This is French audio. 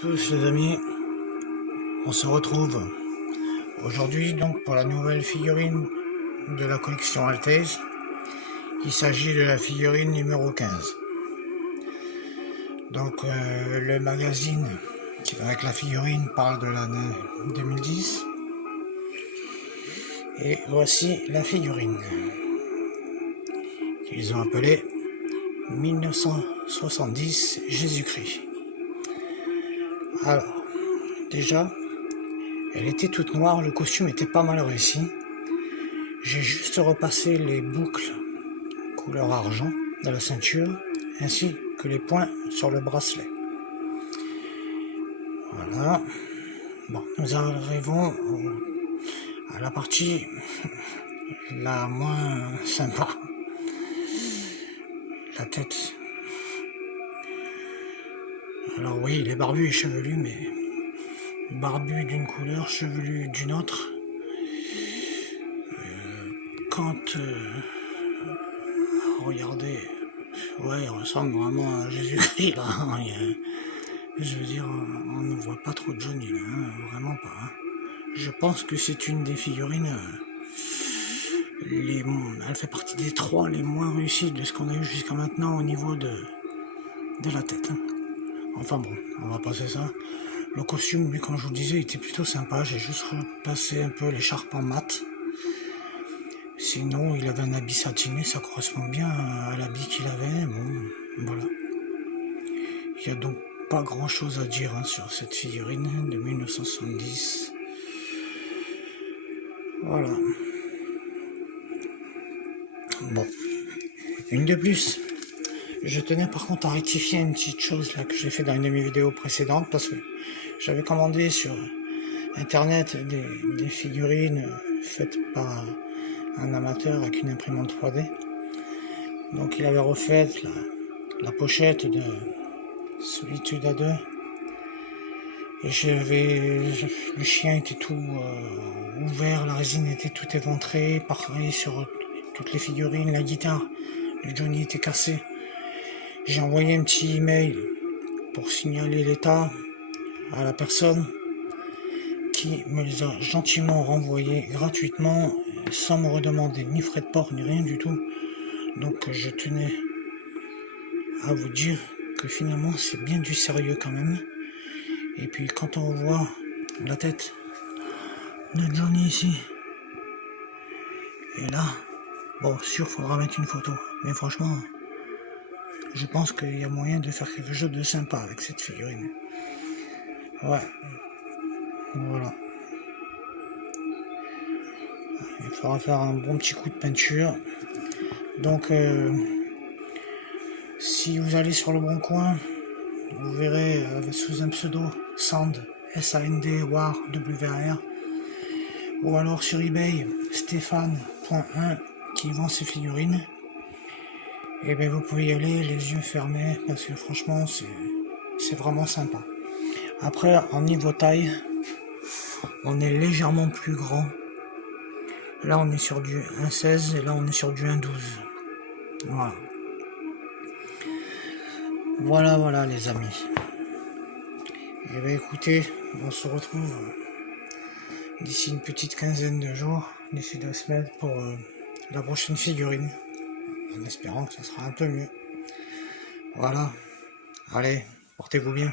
Tous les amis, on se retrouve aujourd'hui donc pour la nouvelle figurine de la collection Altez. Il s'agit de la figurine numéro 15. Donc le magazine qui va avec la figurine parle de l'année 2010. Et voici la figurine qu'ils ont appelée 1970 Jésus-Christ. Alors, déjà, elle était toute noire, le costume était pas mal réussi. J'ai juste repassé les boucles couleur argent de la ceinture, ainsi que les points sur le bracelet. Voilà. Bon, nous arrivons à la partie la moins sympa. La tête. Alors oui, il est barbu et chevelu, mais barbu d'une couleur, chevelu d'une autre. Regardez, ouais, il ressemble vraiment à Jésus-Christ là. Je veux dire, on ne voit pas trop de Johnny là, hein, vraiment pas. Hein. Je pense que c'est une des figurines, elle fait partie des 3 les moins réussies de ce qu'on a eu jusqu'à maintenant au niveau de la tête. Hein. Enfin bon, on va passer ça. Le costume, lui, comme je vous disais, était plutôt sympa. J'ai juste repassé un peu l'écharpe en mat. Sinon, il avait un habit satiné, ça correspond bien à l'habit qu'il avait. Bon, voilà. Il n'y a donc pas grand chose à dire hein, sur cette figurine de 1970. Voilà. Bon, une de plus. Je tenais par contre à rectifier une petite chose là que j'ai fait dans une de mes vidéos précédentes parce que j'avais commandé sur internet des figurines faites par un amateur avec une imprimante 3D. Donc il avait refait la pochette de Solitude à 2 et le chien était tout ouvert, la résine était tout éventrée, pareil sur toutes les figurines, la guitare, le Johnny était cassé. J'ai envoyé un petit email pour signaler l'état à la personne qui me les a gentiment renvoyés gratuitement sans me redemander ni frais de port ni rien du tout. Donc je tenais à vous dire que finalement c'est bien du sérieux quand même. Et puis quand on voit la tête de Johnny ici et là, bon sûr faudra mettre une photo, mais franchement je pense qu'il y a moyen de faire quelque chose de sympa avec cette figurine. Ouais. Voilà. Il faudra faire un bon petit coup de peinture. Donc, si vous allez sur le Bon Coin, vous verrez sous un pseudo Sand, S-A-N-D, War, W-A-R. Ou alors sur eBay, Stéphane.1 qui vend ses figurines. Et bien vous pouvez y aller les yeux fermés parce que franchement c'est vraiment sympa. Après en niveau taille, on est légèrement plus grand. Là on est sur du 1,16 et là on est sur du 1,12. Voilà les amis. Et bien écoutez, on se retrouve d'ici une petite quinzaine de jours, d'ici 2 semaines pour la prochaine figurine. En espérant que ça sera un peu mieux. Voilà. Allez, portez-vous bien.